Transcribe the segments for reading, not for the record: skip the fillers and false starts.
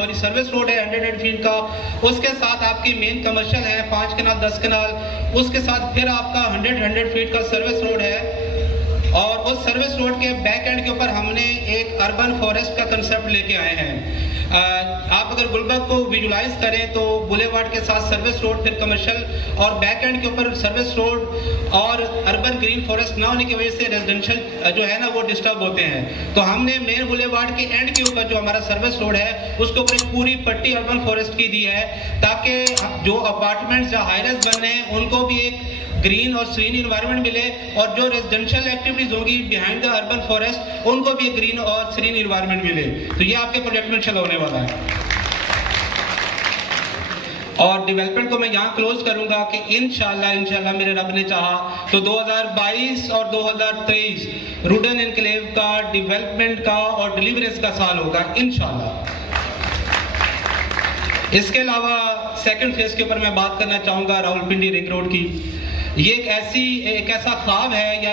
Sorry service road है 100 feet का, उसके साथ आपकी मेन कमर्शियल है 5 कनाल 10 कनाल, उसके साथ फिर आपका 100 फीट का सर्विस रोड है। और उस सर्विस रोड के बैक एंड के ऊपर हमने एक अर्बन फॉरेस्ट का कंसेप्ट लेके आए हैं। आप अगर गुलबर्ग को विजुलाइज करें तो बुलेवार्ड के साथ सर्विस रोड, फिर कमर्शियल और बैक एंड के ऊपर सर्विस रोड और अर्बन ग्रीन फॉरेस्ट ना होने की वजह से रेजिडेंशियल जो है ना वो डिस्टर्ब होते हैं। तो हमने मेन बुलेवार्ड के एंड के ऊपर जो हमारा सर्विस रोड है उसके ऊपर एक पूरी पट्टी अर्बन फॉरेस्ट की दी है, ताकि जो अपार्टमेंट्स या हाईराइज बन रहे हैं उनको भी एक ग्रीन और सीरीन इन्वायरमेंट मिले, और जो रेजिडेंशियल एक्टिविटीज होंगी बिहाइंड द अर्बन फॉरेस्ट उनको भी ग्रीन और सीरीन इन्वायरमेंट मिले। तो ये आपके प्रोजेक्ट में चला होने वाला है। और डेवलपमेंट को मैं यहाँ क्लोज करूंगा कि इंशाल्लाह मेरे रब ने चाहा तो 2022 और 2023 रुडन एनक्लेव का डेवलपमेंट का और डिलीवरेंस का साल होगा इंशाल्लाह। इसके अलावा सेकंड फेज के ऊपर मैं बात करना चाहूंगा रावलपिंडी रिंग रोड की। ये एक ऐसा ख्वाब है या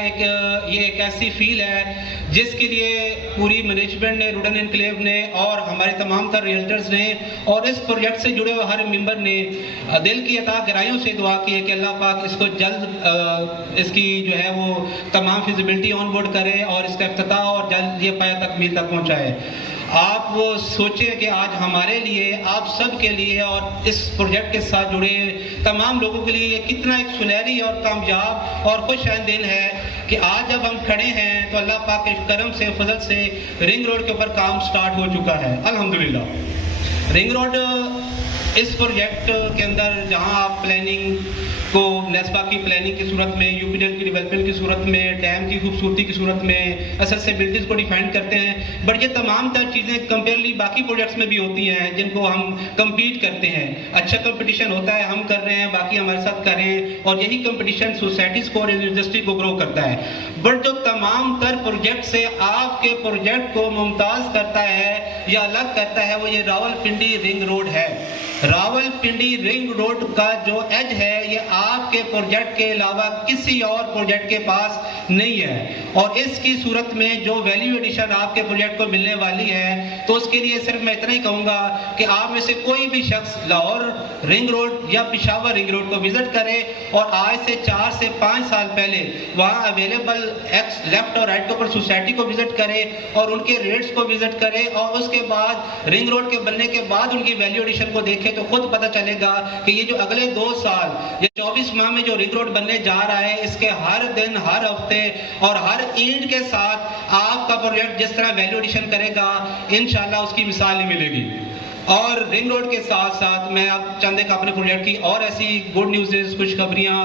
ये एक ऐसी फील है जिसके लिए पूरी मैनेजमेंट ने, रुडन एनक्लेव ने और हमारे तमाम तर रियल्टर्स ने और इस प्रोजेक्ट से जुड़े हुए हर मेंबर ने दिल की अता गहराइयों से दुआ की है कि अल्लाह पाक इसको जल्द इसकी जो है वो तमाम फिजिबिलिटी ऑन बोर्ड करे और इसका इफ्तिताह और जल्द ये पाया तकमील तक पहुँचाए। आप वो सोचें कि आज हमारे लिए, आप सब के लिए और इस प्रोजेक्ट के साथ जुड़े तमाम लोगों के लिए कितना एक सुनहरी और कामयाब और खुशहाल दिन है कि आज जब हम खड़े हैं तो अल्लाह पाक के करम से, फजल से रिंग रोड के ऊपर काम स्टार्ट हो चुका है अल्हम्दुलिल्लाह। रिंग रोड इस प्रोजेक्ट के अंदर जहां आप प्लानिंग को नेस्पा की प्लानिंग की सूरत में, यूपीडीएल की डेवलपमेंट की सूरत में, डैम की खूबसूरती की सूरत में एक्सेसिबिलिटीज को डिफाइन करते हैं, बट ये तमाम तर चीज़ें कंपेयरली बाकी प्रोजेक्ट्स में भी होती हैं जिनको हम कम्पीट करते हैं। अच्छा कंपटीशन होता है, हम कर रहे हैं, बाकी हमारे साथ करें, और यही कंपटीशन सोसाइटीज़ को और इंडस्ट्री को ग्रो करता है। बट जो तमाम तर प्रोजेक्ट से आपके प्रोजेक्ट को मुमताज़ करता है या अलग करता है वो ये रावलपिंडी रिंग रोड है। रावलपिंडी रिंग रोड का जो एज है ये आपके प्रोजेक्ट के अलावा किसी और प्रोजेक्ट के पास नहीं है, और इसकी सूरत में जो वैल्यू एडिशन आपके प्रोजेक्ट को मिलने वाली है तो उसके लिए सिर्फ मैं इतना ही कहूँगा कि आप में से कोई भी शख्स लाहौर रिंग रोड या पेशावर रिंग रोड को विजिट करे और आज से 4 से 5 साल पहले वहाँ अवेलेबल एक्स लेफ्ट और राइट के ऊपर सोसाइटी को विजिट करे और उनके रेट्स को विजिट करे, और उसके बाद रिंग रोड के बनने के बाद उनकी वैल्यू एडिशन को देखे तो खुद पता चलेगा कि ये जो अगले 2 साल या 24 माह में जो रिंग रोड बनने जा रहा है इसके हर दिन, हर हफ्ते और हर ईंट के साथ आपका प्रोजेक्ट जिस तरह वैल्यू एडिशन करेगा इंशाल्लाह उसकी मिसाल नहीं मिलेगी। और रिंग रोड के साथ साथ मैं अब चंद एक अपने प्रोजेक्ट की और ऐसी गुड न्यूज़, खुशखबरियाँ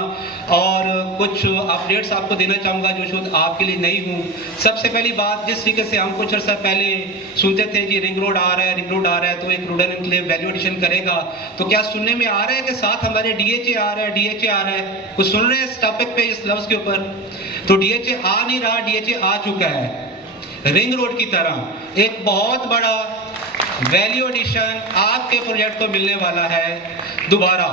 और कुछ अपडेट्स आपको देना चाहूँगा जो शायद आपके लिए नई हूँ। सबसे पहली बात, जिस तरीके से हम कुछ अर्सा पहले सुनते थे कि रिंग रोड आ रहा है, रिंग रोड आ रहा है तो एक रुडन एनक्लेव वैल्यू एडिशन करेगा, तो क्या सुनने में आ रहा है कि साथ हमारे DHA आ रहा है, DHA आ रहा है? कुछ सुन रहे हैं इस टॉपिक पे, इस लफ्ज़ के ऊपर? तो DHA आ नहीं रहा, DHA आ चुका है। रिंग रोड की तरह एक बहुत बड़ा वैल्यू एडिशन आपके प्रोजेक्ट को मिलने वाला है दोबारा।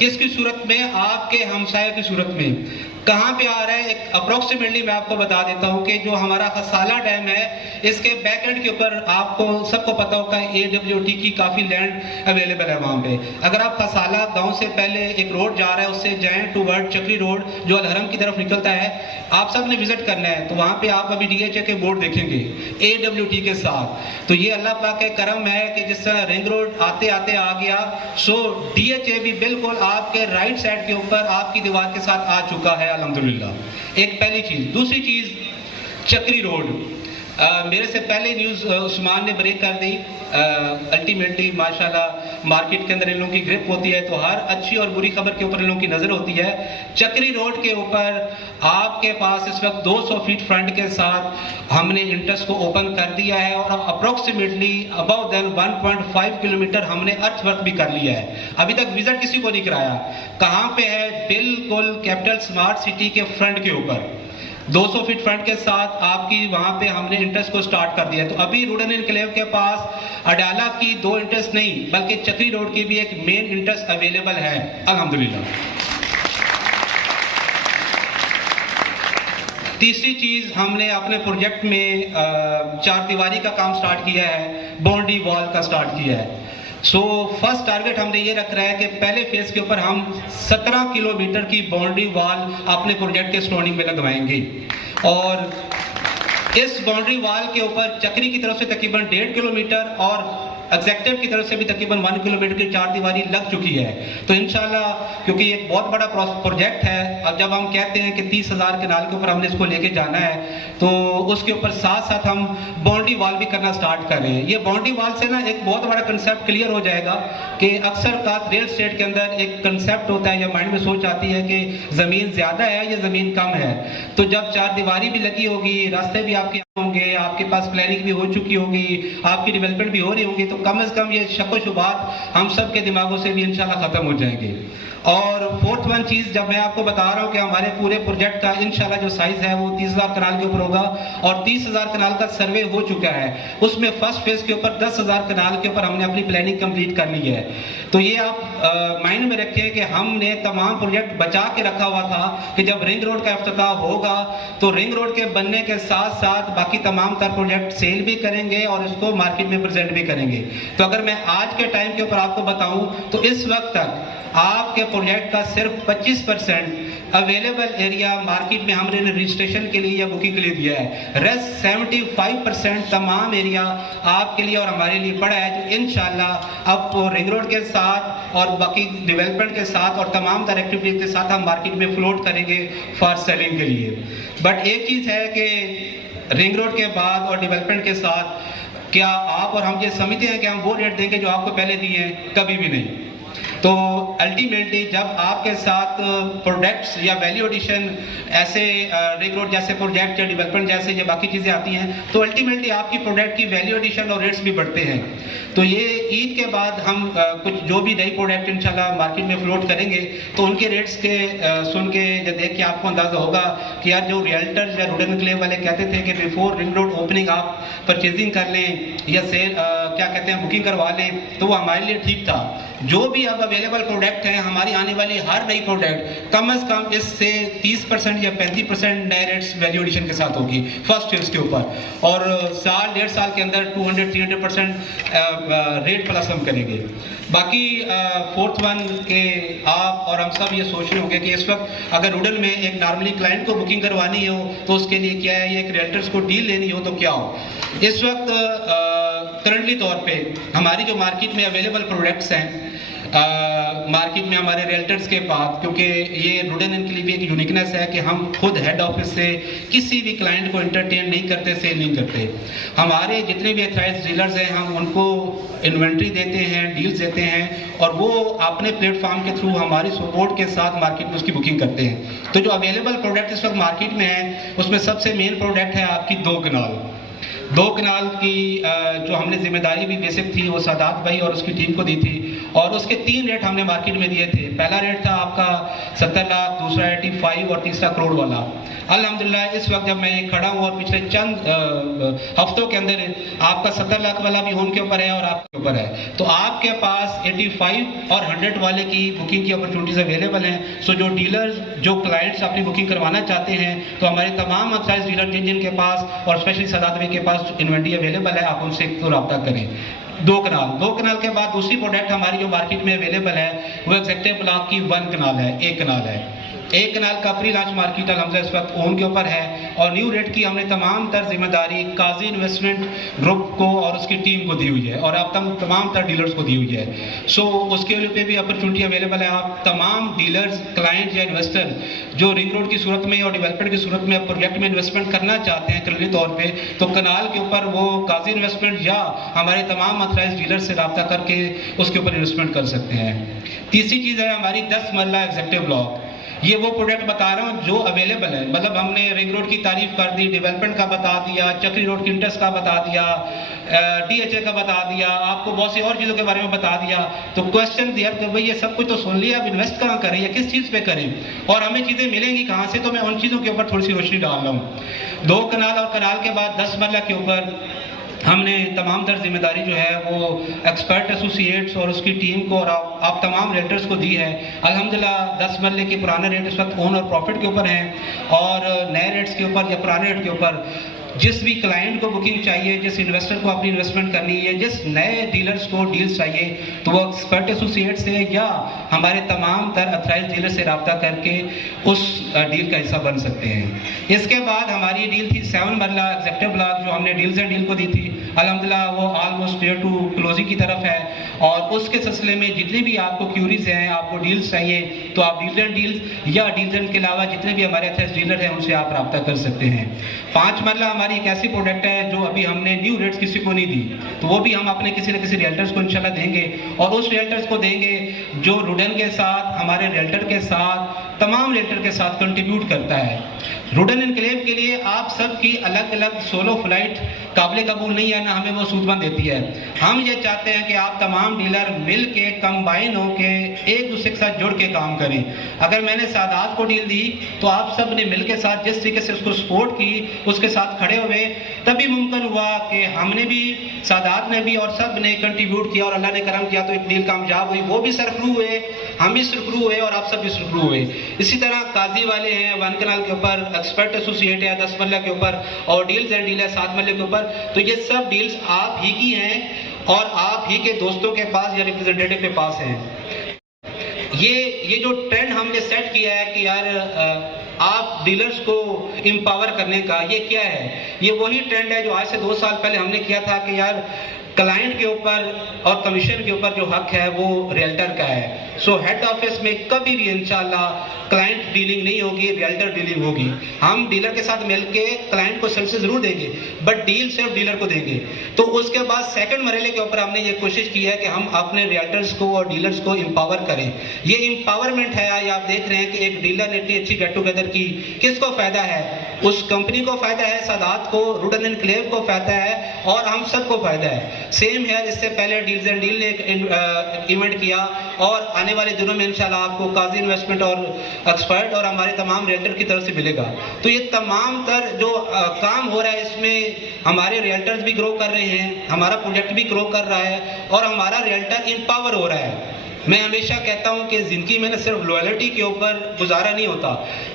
किसकी सूरत में? आपके हमसाये की सूरत में। कहाँ पे आ रहा है? एक अप्रोक्सीमेटली मैं आपको बता देता हूँ कि जो हमारा खसाला डैम है इसके बैक एंड के ऊपर आपको सबको पता होगा AWT की काफ़ी लैंड अवेलेबल है वहाँ पे। अगर आप खसाला गांव से पहले एक रोड जा रहा है उससे जाएं टूवर्ड चक्री रोड जो अलहरम की तरफ निकलता है, आप सब ने विजिट करना है तो वहाँ पे आप अभी DHA के बोर्ड देखेंगे AWT के साथ। तो ये अल्लाह पाक के करम है कि जिस तरह रिंग रोड आते आते आ गया, सो DHA भी बिल्कुल आपके राइट साइड के ऊपर आपकी दीवार के साथ आ चुका है अल्हम्दुलिल्लाह। एक पहली चीज़। दूसरी चीज़, चक्री रोड मेरे से पहले न्यूज़ उस्मान ने ब्रेक कर दी। अल्टीमेटली माशाल्लाह मार्केट के अंदर इन लोगों की ग्रिप होती है तो हर अच्छी और बुरी खबर के ऊपर इन लोगों की नज़र होती है। चक्री रोड के ऊपर आपके पास इस वक्त 200 फीट फ्रंट के साथ हमने इंटरेस्ट को ओपन कर दिया है और अप्रोक्सीमेटली अबाउट देन 1.5 किलोमीटर हमने अर्थ वर्क भी कर लिया है। अभी तक विजिट किसी को नहीं कराया। कहाँ पे है? बिल्कुल कैपिटल स्मार्ट सिटी के फ्रंट के ऊपर 200 फीट फ्रंट के साथ आपकी वहां पे हमने इंटरेस्ट को स्टार्ट कर दिया है। तो अभी रुडन एनक्लेव के पास अडाला की 2 इंटरेस्ट नहीं बल्कि चक्री रोड की भी एक मेन इंटरेस्ट अवेलेबल है अल्हम्दुलिल्लाह। तीसरी चीज़, हमने अपने प्रोजेक्ट में चार दीवारी का काम स्टार्ट किया है, बाउंड्री वॉल का स्टार्ट किया है। फर्स्ट टारगेट हमने ये रख रहा है कि पहले फेज के ऊपर हम 17 किलोमीटर की बाउंड्री वॉल अपने प्रोजेक्ट के स्टोनिंग में लगवाएंगे, और इस बाउंड्री वॉल के ऊपर चक्री की तरफ से तकरीबन 1.5 किलोमीटर और एग्जेक्टिव की तरफ से भी तकरीबन 1 किलोमीटर की चार दीवारी लग चुकी है। तो इंशाल्लाह, क्योंकि एक बहुत बड़ा प्रोजेक्ट है, और जब हम कहते हैं कि 30,000 कनाल के ऊपर हमने इसको लेके जाना है, तो उसके ऊपर साथ साथ हम बाउंड्री वॉल भी करना स्टार्ट कर रहे हैं। ये बाउंड्री वॉल से ना एक बहुत बड़ा कंसेप्ट क्लियर हो जाएगा कि अक्सर का रियल एस्टेट के अंदर एक कंसेप्ट होता है या माइंड में सोच आती है कि ज़मीन ज़्यादा है या ज़मीन कम है। तो जब चार दीवारी भी लगी होगी, रास्ते भी आपके होंगे, आपके पास प्लानिंग भी हो चुकी होगी, आपकी डेवलपमेंट भी हो रही होगी, तो कम से कम ये शक व शुबात हम सब के दिमागों से भी इंशाल्लाह खत्म हो जाएंगे। और फोर्थ वन चीज़, जब मैं आपको बता रहा हूँ कि हमारे पूरे प्रोजेक्ट का इंशाल्लाह जो साइज है वो 30,000 कनाल के ऊपर होगा, और 30,000 कनाल का सर्वे हो चुका है। उसमें फर्स्ट फेज के ऊपर 10,000 कनाल के ऊपर हमने अपनी प्लानिंग कंप्लीट कर ली है। तो ये आप माइंड में रखें कि हमने तमाम प्रोजेक्ट बचा के रखा हुआ था कि जब रिंग रोड का इफ्तिताह होगा तो रिंग रोड के बनने के साथ साथ बाकी तमाम तर प्रोजेक्ट सेल भी करेंगे और इसको मार्केट में प्रेजेंट भी करेंगे। तो अगर मैं आज के टाइम के ऊपर आपको बताऊं तो इस वक्त तक आपके प्रोजेक्ट का सिर्फ 25% अवेलेबल एरिया मार्केट में हमने रजिस्ट्रेशन के लिए या बुकिंग के लिए दिया है। रेस्ट 75% तमाम एरिया आपके लिए और हमारे लिए पड़ा है, जो इंशाल्लाह अब रिंग रोड के साथ और बाकी डेवलपमेंट के साथ और तमाम तरह एक्टिविटीज के साथ हम मार्केट में फ्लोट करेंगे फॉर सेलिंग के लिए। बट एक चीज़ है कि रिंग रोड के बाद और डेवलपमेंट के साथ क्या आप और हम ये समझते हैं कि हम वो रेट देंगे जो आपको पहले दिए हैं? कभी भी नहीं। तो अल्टीमेटली जब आपके साथ प्रोडक्ट्स या वैल्यू एडिशन ऐसे रिंग रोड जैसे प्रोजेक्ट या डेवलपमेंट जैसे ये बाकी चीज़ें आती हैं, तो अल्टीमेटली आपकी प्रोडक्ट की वैल्यू एडिशन और रेट्स भी बढ़ते हैं। तो ये ईद के बाद हम कुछ जो भी नई प्रोडक्ट इंशाल्लाह मार्केट में फ्लोट करेंगे, तो उनके रेट्स के सुन के या देख के आपको अंदाजा होगा कि यार जो रियल्टर्स या रोड एंड क्लेव वाले कहते थे कि बिफोर रिंग रोड ओपनिंग आप परचेजिंग कर लें या सेल क्या कहते हैं बुकिंग करवा लें, तो वो हमारे लिए ठीक था। जो भी अब अवेलेबल प्रोडक्ट हैं, हमारी आने वाली हर नई प्रोडक्ट कम से कम इससे 30% या 35% नए रेट्स वैल्यू एडिशन के साथ होगी फर्स्ट फेज के ऊपर, और साल 1.5 साल के अंदर 200-300% रेट प्लस हम करेंगे। बाकी फोर्थ वन के आप और हम सब ये सोच रहे होंगे कि इस वक्त अगर रूडल में एक नॉर्मली क्लाइंट को बुकिंग करवानी हो तो उसके लिए क्या है, ये एक रियल्टर्स को डील लेनी हो तो क्या हो। इस वक्त करंटली तौर पे हमारी जो मार्केट में अवेलेबल प्रोडक्ट्स हैं मार्केट में हमारे रियल्टर्स के पास, क्योंकि ये रूडन के लिए भी एक यूनिकनेस है कि हम खुद हेड ऑफिस से किसी भी क्लाइंट को एंटरटेन नहीं करते, सेल नहीं करते। हमारे जितने भी अथराइज्ड डीलर्स हैं हम उनको इन्वेंट्री देते हैं, डील्स देते हैं, और वो अपने प्लेटफॉर्म के थ्रू हमारी सपोर्ट के साथ मार्केट में उसकी बुकिंग करते हैं। तो जो अवेलेबल प्रोडक्ट इस वक्त मार्केट में है उसमें सबसे मेन प्रोडक्ट है आपकी 2 कनाल। 2 कनाल की जो हमने जिम्मेदारी भी बेसिक थी वो सादात भाई और उसकी टीम को दी थी, और उसके 3 रेट हमने मार्केट में दिए थे। पहला रेट था आपका 70 लाख, दूसरा 85 और तीसरा करोड़ वाला। अल्हम्दुलिल्लाह इस वक्त जब मैं ये खड़ा हूँ और पिछले चंद हफ्तों के अंदर आपका 70 लाख वाला भी होम के ऊपर है और आपके ऊपर है, तो आपके पास 85 और 100 वाले की बुकिंग की अपॉर्चुनिटीज अवेलेबल हैं। सो जो डीलर्स, जो क्लाइंट्स अपनी बुकिंग करवाना चाहते हैं, तो हमारे तमाम अथराइज्ड डीलर जिनके पास और स्पेशली सादात भाई के पास इन्वेंट्री अवेलेबल है, आप उनसे रब्ता करें। 2 कनाल के बाद दूसरी प्रोडक्ट हमारी जो मार्केट में अवेलेबल है वो एग्जेक्टिव ब्लॉक की 1 कनाल है, 1 कनाल है। 1 कनाल का प्री लॉन्च मार्केट अल्हम्दुलिल्लाह इस वक्त ओन के ऊपर है, और न्यू रेट की हमने तमाम तर जिम्मेदारी काजी इन्वेस्टमेंट ग्रुप को और उसकी टीम को दी हुई है, और आप तमाम तर डीलर्स को दी हुई है। सो उसके लिए पे भी अपॉर्चुनिटी अवेलेबल है। आप तमाम डीलर्स, क्लाइंट या इन्वेस्टर जो रिंग रोड की सूरत में और डेवलपमेंट की सूरत में प्रोजेक्ट में इन्वेस्टमेंट करना चाहते हैं करंटली तौर पे, तो कनाल के ऊपर वो काजी इन्वेस्टमेंट या हमारे तमाम अथराइज्ड डीलर से रब्ता करके उसके ऊपर इन्वेस्टमेंट कर सकते हैं। तीसरी चीज़ है हमारी 10 मरला एग्जेक्टिव ब्लॉक। ये वो प्रोडक्ट बता रहा हूँ जो अवेलेबल है, मतलब हमने रिंग रोड की तारीफ कर दी, डेवलपमेंट का बता दिया, चक्री रोड की इंटरेस्ट का बता दिया, DHA का बता दिया, आपको बहुत सी और चीज़ों के बारे में बता दिया। तो क्वेश्चन दिया कि भाई ये सब कुछ तो सुन लिया, अब इन्वेस्ट कहाँ करें या किस चीज़ पे करें और हमें चीज़ें मिलेंगी कहाँ से, तो मैं उन चीज़ों के ऊपर थोड़ी सी रोशनी डाल रहा हूँ। 2 कनाल और कनाल के बाद 10 मरला के ऊपर हमने तमाम तर जिम्मेदारी जो है वो एक्सपर्ट एसोसिएट्स और उसकी टीम को और आप तमाम रेल्टर्स को दी है। अल्हम्दुलिल्लाह 10 मरले के पुराने रेट इस वक्त ओन और प्रॉफिट के ऊपर हैं और नए रेट्स के ऊपर या पुराने रेट के ऊपर जिस भी क्लाइंट को बुकिंग चाहिए, जिस इन्वेस्टर को अपनी इन्वेस्टमेंट करनी है, जिस नए डीलर्स को डील्स चाहिए, तो वो एक्सपर्ट एसोसिएट से या हमारे तमाम तर अथराइज डीलर से रब्ता करके उस डील का हिस्सा बन सकते हैं। इसके बाद हमारी डील थी 7 मरला एग्जेक्टिव ब्लॉक जो हमने डील्स एंड डील को दी थी। अल्हम्दुलिल्लाह वो ऑलमोस्ट नियर टू क्लोजिंग की तरफ है और उसके सिलसिले में जितनी भी आपको क्यूरीज हैं, आपको डील्स चाहिए, तो आप डील्स एंड डील्स या डील्स एंड के अलावा जितने भी हमारे अथराइज डीलर हैं उनसे आप रब्ता कर सकते हैं। 5 मरला हमारी एक ऐसी प्रोडक्ट है जो अभी हमने न्यू रेट्स किसी को नहीं दी, तो वो भी हम अपने किसी न किसी रियल्टर्स को इंशाल्लाह देंगे और उस रियल्टर्स को देंगे जो रुडन के साथ, हमारे रियल्टर के साथ, तमाम रियल्टर के साथ कंट्रीब्यूट करता है। रुडन इनक्लेव के लिए आप सब की अलग अलग सोलो फ्लाइट काबिल कबूल नहीं है, ना हमें वो सूदमंद देती है। हम ये चाहते हैं कि आप तमाम डीलर मिल के कंबाइन होके एक दूसरे के साथ जुड़ के काम करें। अगर मैंने सादात को डील दी तो आप सब ने मिल के साथ जिस तरीके से उसको सपोर्ट की, उसके साथ खड़े हुए, तभी मुमकिन हुआ कि हमने भी, सादात ने भी और सब ने कंट्रीब्यूट किया और अल्लाह ने करम किया तो एक डील कामयाब हुई। वो भी सरफरू हुए, हम भी सरफरू हुए और आप सब भी सरफरू हुए। इसी तरह काजी वाले हैं 1 कनाल के ऊपर, एक्सपर्ट एसोसिएट है 10 मरला के ऊपर और डील्स एंड डील है 7 मरले के ऊपर। तो ये सब डील्स आप ही की हैं और आप ही के दोस्तों के पास या रिप्रेजेंटेटिव के पास हैं। ये जो ट्रेंड हमने सेट किया है कि यार आप डीलर्स को एम्पावर करने का, ये क्या है? ये वही ट्रेंड है जो आज से 2 साल पहले हमने किया था कि यार क्लाइंट के ऊपर और कमीशन के ऊपर जो हक है वो रियल्टर का है। सो हेड ऑफिस में कभी भी इंशाल्लाह क्लाइंट डीलिंग नहीं होगी, रियल्टर डीलिंग होगी। हम डीलर के साथ मिलके क्लाइंट को सर्विस जरूर देंगे बट डील सिर्फ डीलर को देंगे। तो उसके बाद सेकंड मरहले के ऊपर हमने ये कोशिश की है कि हम अपने रियल्टर्स को और डीलर्स को एम्पावर करें। ये एम्पावरमेंट है। आज आप देख रहे हैं कि एक डीलर ने इतनी अच्छी गेट टुगेदर की, किसको फायदा है? उस कंपनी को फायदा है, सादात को, रुडन इनक्लेव को फायदा है और हम सबको फायदा है। सेम है, इससे पहले डील्स एंड डील ने एक इवेंट किया और आने वाले दिनों में इंशाल्लाह आपको काजी इन्वेस्टमेंट और एक्सपर्ट और हमारे तमाम रियल्टर की तरफ से मिलेगा। तो ये तमाम तर जो काम हो रहा है इसमें हमारे रियल्टर्स भी ग्रो कर रहे हैं, हमारा प्रोजेक्ट भी ग्रो कर रहा है और हमारा रियल्टर एम्पावर हो रहा है। मैं हमेशा कहता हूं कि जिंदगी में ना सिर्फ लॉयल्टी के ऊपर गुजारा नहीं होता।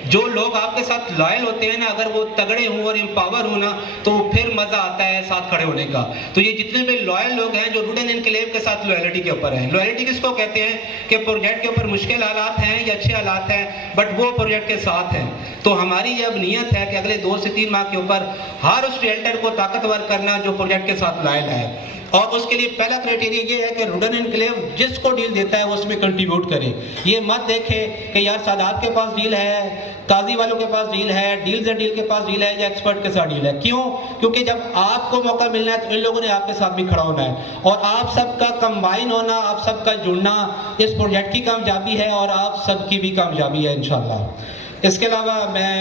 जो लोग आपके साथ लॉयल होते हैं ना, अगर वो तगड़े हों और एम्पावर हो ना, तो फिर मजा आता है साथ खड़े होने का। तो ये जितने भी लॉयल लोग हैं जो रुडन इनक्लेव के साथ लॉयल्टी के ऊपर है। लॉयल्टी किसको कहते हैं कि प्रोजेक्ट के ऊपर मुश्किल हालात हैं या अच्छे हालात हैं बट वो प्रोजेक्ट के साथ हैं। तो हमारी ये अब नीयत है कि अगले 2 से 3 माह के ऊपर हर उस रियल्टर को ताकतवर करना जो प्रोजेक्ट के साथ लॉयल है। और उसके लिए पहला क्राइटेरिया ये है कि रुडन इनक्लेव जिसको डील देता है वो उसमें कंट्रीब्यूट करे। ये मत देखे कि यार सादात के पास डील है, काजी वालों के पास डील है, डील्स एंड डील के पास डील है या एक्सपर्ट के साथ डील है। क्यों? क्योंकि जब आपको मौका मिलना है तो इन लोगों ने आपके साथ भी खड़ा होना है और आप सबका कंबाइन होना, आप सबका जुड़ना इस प्रोजेक्ट की कामयाबी है और आप सबकी भी कामयाबी है इंशाल्लाह। इसके अलावा मैं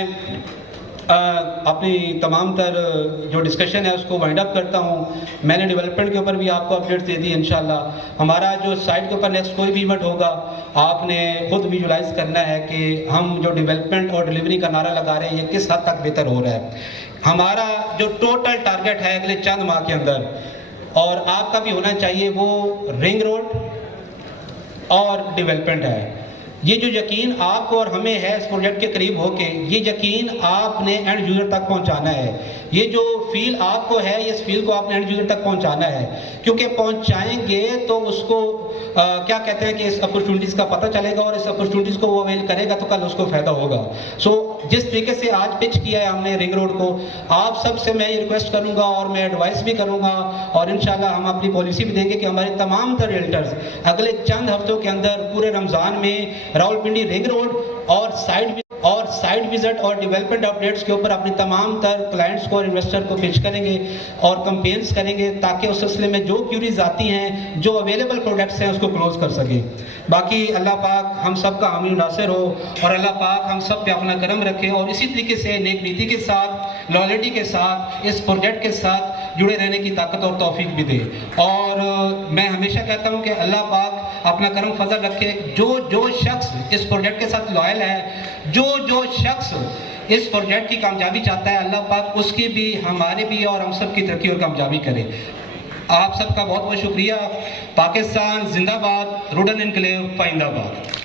अपनी तमाम तर जो डिस्कशन है उसको वाइंड अप करता हूँ। मैंने डेवलपमेंट के ऊपर भी आपको अपडेट्स दे दी इंशाल्लाह। हमारा जो साइट के ऊपर नेक्स्ट कोई भी इवेंट होगा आपने खुद विजुलाइज करना है कि हम जो डेवलपमेंट और डिलीवरी का नारा लगा रहे हैं ये किस हद तक बेहतर हो रहा है। हमारा जो टोटल टारगेट है अगले चंद माह के अंदर और आपका भी होना चाहिए वो रिंग रोड और डेवलपमेंट है। ये जो यकीन आपको और हमें है इस प्रोजेक्ट के करीब होके, ये यकीन आपने एंड यूजर तक पहुंचाना है। ये जो फील आपको है इस फील को आपने एंड यूजर तक पहुंचाना है, क्योंकि पहुंचाएंगे तो उसको क्या कहते हैं कि इस अपॉर्चुनिटीज का पता चलेगा और इस अपॉर्चुनिटीज को वो अवेल करेगा तो कल उसको फायदा होगा। सो जिस तरीके से आज पिच किया है हमने रिंग रोड को, आप सबसे मैं ये रिक्वेस्ट करूंगा और मैं एडवाइस भी करूंगा और इंशाल्लाह हम अपनी पॉलिसी भी देंगे कि हमारे तमाम तर रियल्टर्स अगले चंद हफ्तों के अंदर पूरे रमजान में रावलपिंडी रिंग रोड और साइड विजिट और डेवलपमेंट अपडेट्स के ऊपर अपने तमाम तर क्लाइंट्स को और इन्वेस्टर को पिच करेंगे और कंपेन्स करेंगे ताकि उस सिलसिले में जो क्यूरीज आती हैं, जो अवेलेबल प्रोडक्ट्स हैं उसको क्लोज कर सके। बाकी अल्लाह पाक हम सब का हामी नासिर हो और अल्लाह पाक हम सब पे अपना करम रखे और इसी तरीके से नेक नीति के साथ, लॉयल्टी के साथ, इस प्रोजेक्ट के साथ जुड़े रहने की ताकत और तौफीक भी दे। और मैं हमेशा कहता हूँ कि अल्लाह पाक अपना करम फजल रखे। जो शख्स इस प्रोजेक्ट के साथ लॉयल है, जो शख्स इस प्रोजेक्ट की कामयाबी चाहता है, अल्लाह पाक उसकी भी, हमारे भी और हम सब की तरक्की और कामयाबी करे। आप सबका बहुत बहुत शुक्रिया। पाकिस्तान जिंदाबाद, रूडन इनकलेव पाइंदाबाद।